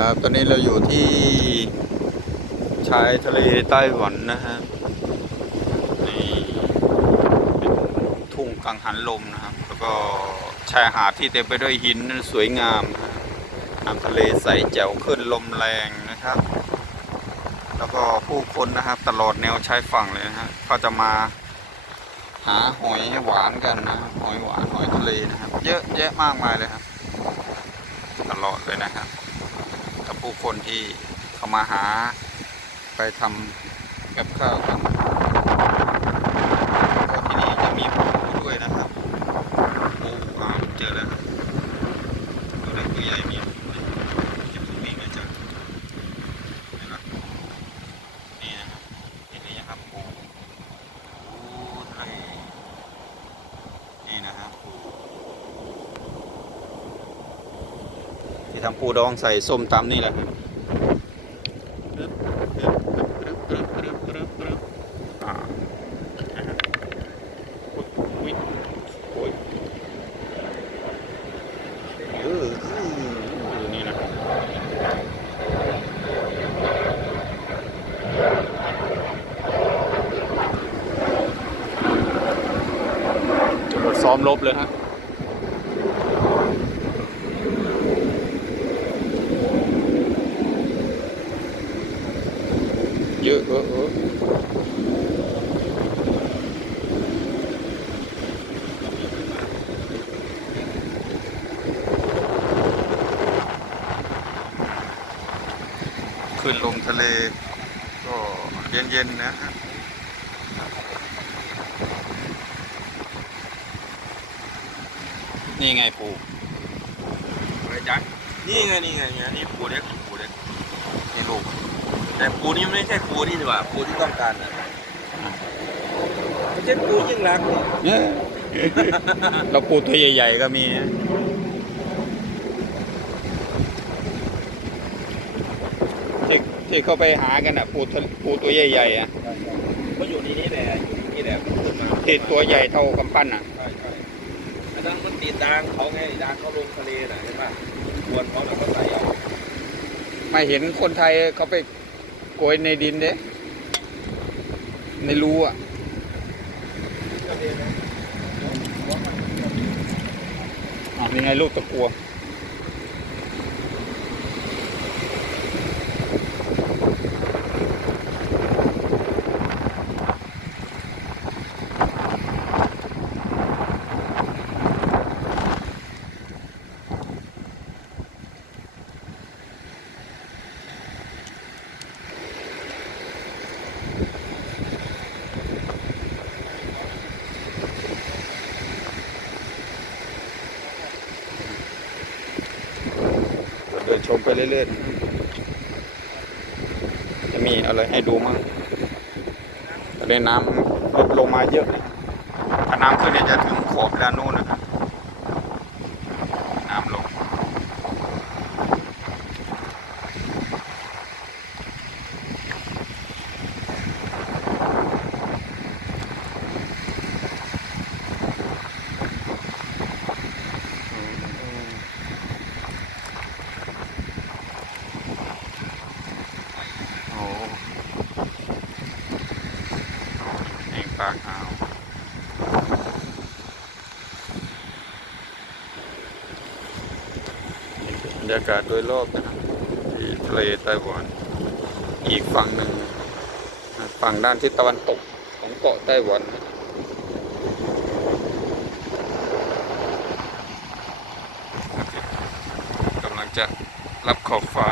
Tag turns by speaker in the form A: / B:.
A: ครับ ตอนนี้เราอยู่ที่ชายทะเลไต้หวันนะฮะนี่เป็นทุ่งกังหันลมนะครับ แล้วก็ชายหาดที่เต็มไปด้วยหินสวยงามนะฮะน้ำทะเลใสแจ๋วขึ้นลมแรงนะครับ แล้วก็ผู้คนนะครับ ตลอดแนวชายฝั่งเลยนะฮะก็จะมาหาหอยหวานกันนะหอยหวานหอยทะเลนะครับ เยอะแยะมากมายเลยครับ ตลอดเลยนะครับ ผู้คนที่เข้ามาหาไปทำกับข้าวทำก็ที่นี่จะมีปูด้วยนะครับปูอ่าเจอแล้วครับตัวเล็กตัวใหญ่มีจะปูวิ่งมาจากเห็นไหมนี่นะครับเห็นไหมครับปูปูทะเลนี่นะครับปู ทำปูดองใส่ส้มตำนี่แหละครับซ้อมรบเลยฮะ เยอะเออเออขึ้นลงทะเล ก็เย็นๆนะฮะนี่ไงปู
B: อะไรจ๊ะนี่ไงนี่ไงนี่ยนี่ปูเล็กปูเล็กนี่ลูก แต่ปูนี่ไม่ใช่ปูนี่ดีกว่าปูที่ต้องการนะไม่ใช่ปูยิ่งรักนี่
A: เนี่ยเราปูตัวใหญ่ ๆ ก็มีนะที่ที่เขาไปหากันอะ ปูทะปูตัวใหญ่ๆอะ
B: ก็อยู่ในนี้แหละอยู่ในนี่แหละขึ้นมา
A: ที่ตัวใหญ่เท่ากำปั้นอะ
B: ใช่ใช่อันนั้นมันติดดางเขาไงดางเขาลงทะเลน่ะเห็นป่ะควนเขาน่ะเขาใส่เอา
A: ไม่เห็นคนไทยเขาไป โกยในดินเด้ ในรูอะอะนี่ไงลูกตะกัว ชมไปเรื่อยๆ จะมีอะไรให้ดูมั่งทะเลน้ำลดลงมาเยอะถ้าน้ำขึ้นเนี่ยจะถึงขอบแล้วนู่นนะครับ น้ำลง โอ้ เองปากอ่าวบรรยากาศโดยรอบนะครับที่ทะเลไต้หวัน อีกฝั่งหนึ่ง ฝั่งด้านทิศตะวันตกของเกาะไต้หวันนะกำลังจะรับขอบฟ้า